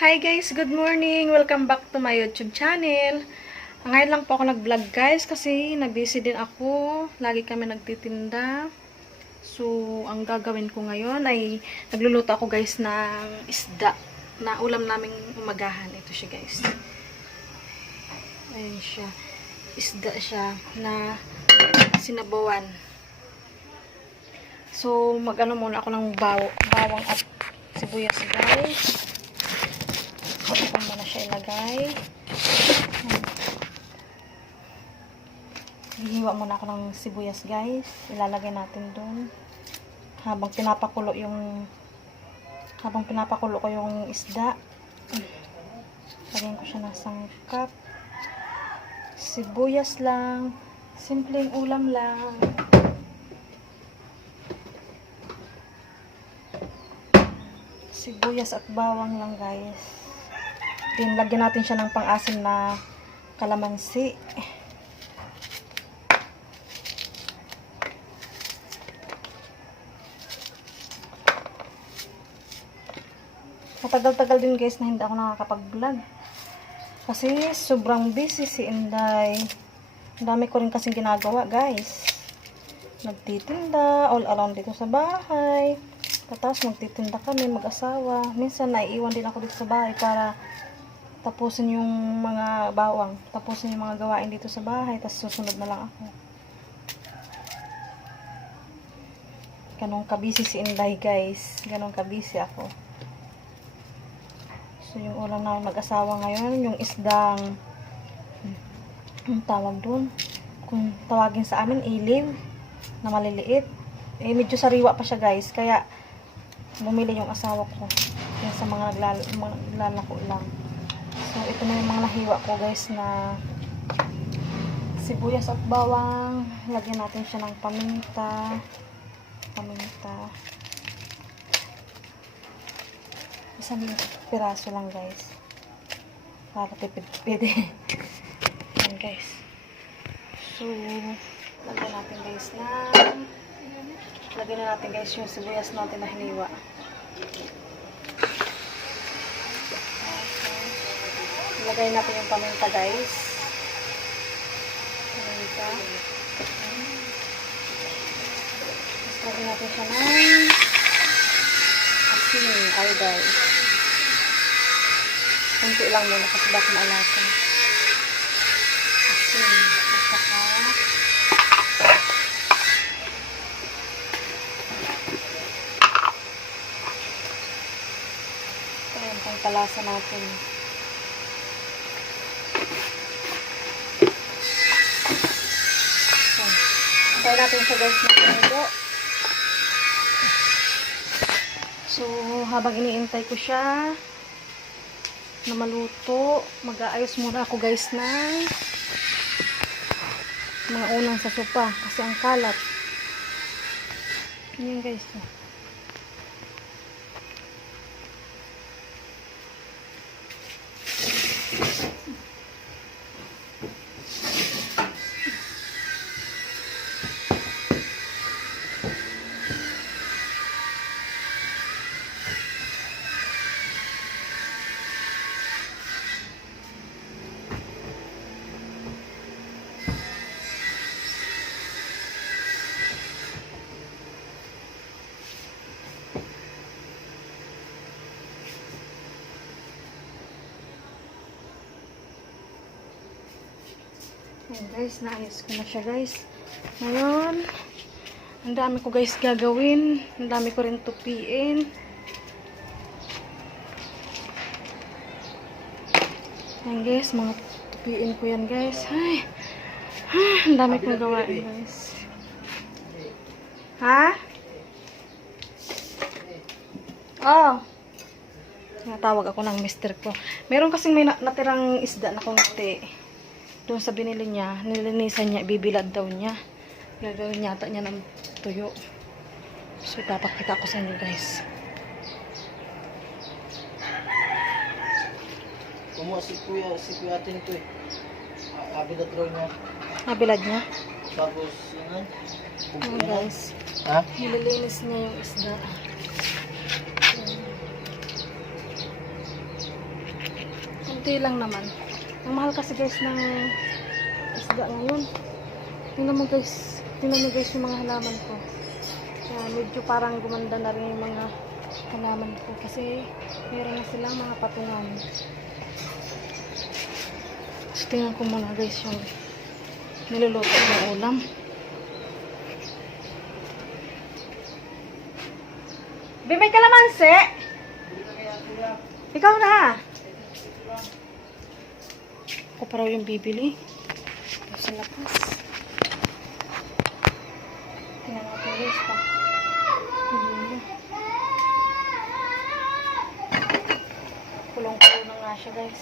Hi guys, good morning! Welcome back to my YouTube channel. Ngayon lang po ako nag-vlog guys kasi na-busy din ako. Lagi kami nagtitinda. So, ang gagawin ko ngayon ay nagluluto ako guys ng isda na ulam naming umagahan. Ito siya guys. Ayan siya. Isda siya na sinabawan. So, mag-ano muna ako ng bawang at sibuyas guys. Ito mo na siya ilagay. Hihiwa muna ako ng sibuyas guys. Ilalagay natin doon. Habang pinapakulo ko yung isda. Lagyan ko siya ng sangkap. Sibuyas lang. Simpleng ulam lang. Sibuyas at bawang lang guys. Then, lagyan natin siya ng pang-asim na kalamansi. Matagal-tagal din guys na hindi ako nakakapag-vlog. Kasi sobrang busy si Inday. Ang dami ko rin kasing ginagawa guys. Nagtitinda all around dito sa bahay. Tapos magtitinda kami, mag-asawa. Minsan naiiwan din ako dito sa bahay para tapusin yung mga bawang. Tapusin yung mga gawain dito sa bahay. Tapos susunod na lang ako. Ganun kabisi si Inday guys. Ganun kabisi ako. So yung ulam namin mag-asawa ngayon, yung isdang ang tawag dun. Kung tawagin sa amin, iliw na maliliit. Eh medyo sariwa pa siya guys. Kaya bumili yung asawa ko. Yan sa mga naglalako lang. So, ito na yung mga nahiwa ko guys na sibuyas at bawang. Lagyan natin siya ng paminta. Isang piraso lang guys. Para tipid-tipid. Yan guys. So, lagyan natin guys yung sibuyas natin na hiniwa. Ilagay natin yung paminta guys. Paminta. Tapos lagyan natin siya ng asin. Ay guys. Kunti lang muna kasi baka maalasa. Asin. At saka ito yung pangkalasa natin. Antay natin siya guys na pinulo. So, habang iniintay ko siya na maluto, mag-aayos muna ako guys ng mga unang sa sopa kasi ang kalat. Yan guys. Ayan guys, naayos ko na siya guys. Ngayon, ang dami ko guys gagawin. Ang dami ko rin tupiin. Ayan guys, mga tupiin ko yan guys. Ay, ang dami kong gawain guys. Ha? Oh. Natawag ako ng mister ko. Meron kasing may natirang isda na konti. Doon sa binili niya, nilinisan niya, bibilad daw niya. Gagawin yata niya ng tuyo. So, ipapakita ko sa inyo guys. Kumuha si kuya atin ito eh. Abilad raw niya. Nabilad niya? Tapos, ano? Oh, guys. Ha? Nililinis niya yung isda. konti lang naman. Ang mahal kasi guys ng isda ngayon. Tingnan mo guys yung mga halaman ko. Kaya medyo parang gumanda na rin yung mga halaman ko kasi meron na silang mga patungan. So, tingnan ko muna guys yung niluluto ng ulam. May kalamansi? Ikaw na. Ako pa raw yung bibili. Sa labas. Tingnan natin guys pa. Kulong-kulong na nga siya guys.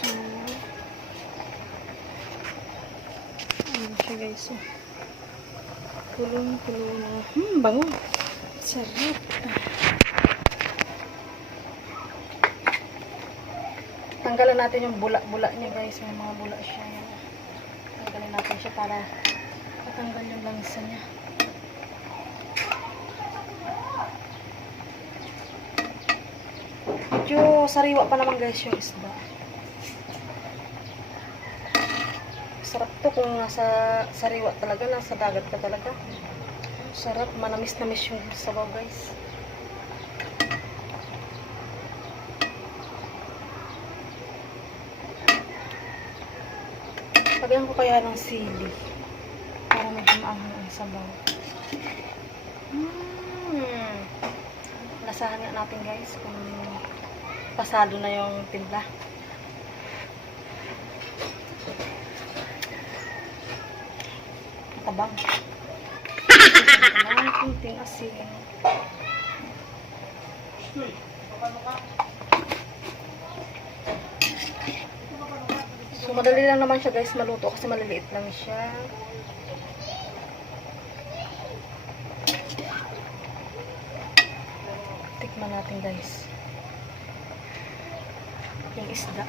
So, ayan siya guys. So, kulong-kulong na. Bango. Sarap. Tanggalan natin yung bula-bula niya guys. May mga bula siya. Tanggalin natin siya para matanggal yung langsa niya. Medyo sariwa pa naman guys yung isda. Sarap to kung nasa sariwa talaga, nasa dagat ka talaga. Sarap, manamis-namis yung sabaw guys. Lagyan ko kaya ng sili para medyo maanghang ang sabaw. Lasahan nga natin guys kung pasado na yung timpla. Matabang. Kunting asin. So, madali lang naman siya guys maluto kasi maliliit lang siya. Tikman natin guys. Yung isda.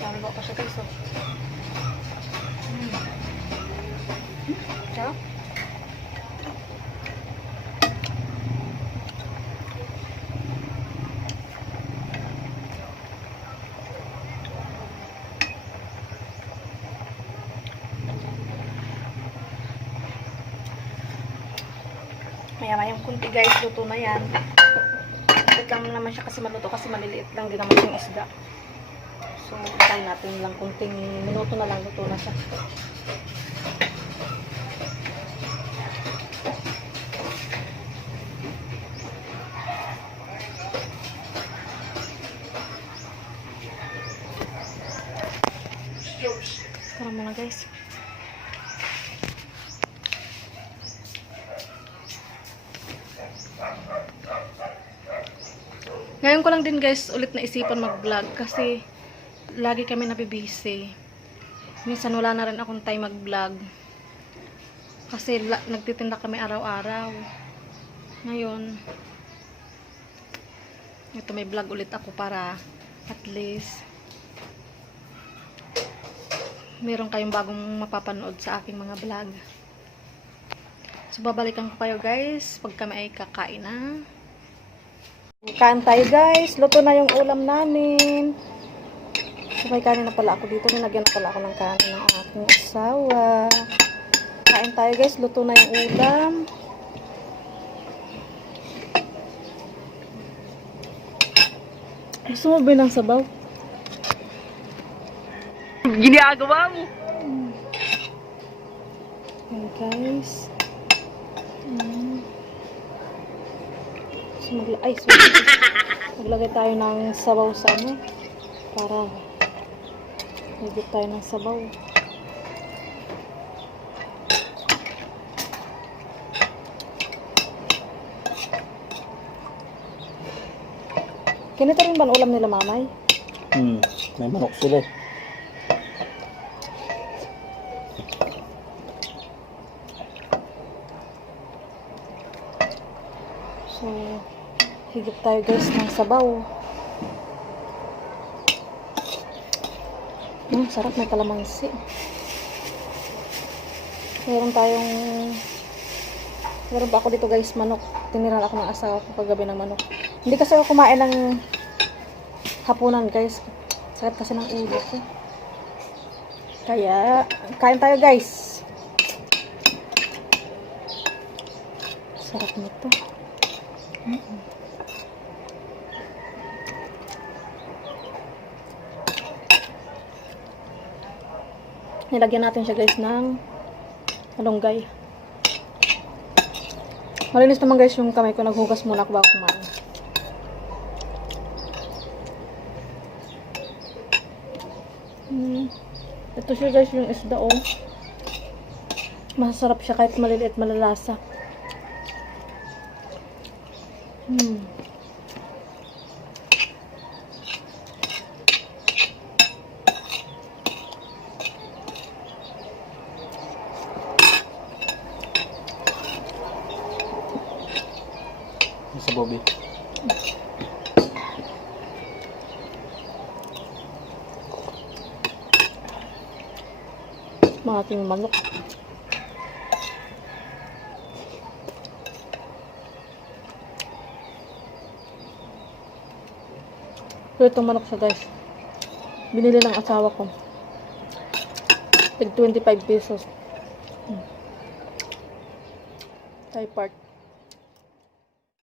Tama pa siya guys. Sarap. Maya-mayang kunti guys, luto na yan. Luto lang naman siya kasi maluto kasi maliliit lang din naman yung isda. So, try natin lang kunting minuto na lang, luto na siya. Tara muna guys. Ngayon ko lang din guys ulit naisipan mag-vlog kasi lagi kami nabibisi. Minsan wala na rin akong time mag-vlog. Kasi nagtitinda kami araw-araw. Ngayon, ito may vlog ulit ako para at least meron kayong bagong mapapanood sa aking mga vlog. So, babalikan ko kayo guys pag kami ay kakain na. Kain tayo guys. Luto na yung ulam namin. So, may kanin na pala ako dito. Nilagyan na pala ako ng kanin ng aking asawa. Kain tayo guys. Luto na yung ulam. Gusto mo ba ng sabaw? Ginagawa mo! Ayan guys. So, maglagay tayo ng sabaw sa ano para higit tayo ng sabaw. Ganito rin ba ang ulam nila mamay? May manok sila eh. So, higit tayo guys ng sabaw. Sarap, may kalamansi. Meron tayong Meron pa ako dito guys, manok. Tiniran ako ng asawa ko kagabi ng manok. Hindi kasi ako kumain ng hapunan guys. Sakit kasi ng ulo ko. Kaya, kain tayo guys. Sarap nito. Nilagyan natin siya guys ng malunggay. Malinis naman guys yung kamay ko. Naghugas muna ako bago kumain. Ito siya guys yung isda oh. Masarap siya kahit maliliit malalasa. Sa Bobby. Mga ating manok. So, itong manok siya guys. Binili ng asawa ko. Tig 25 pesos. Thai part.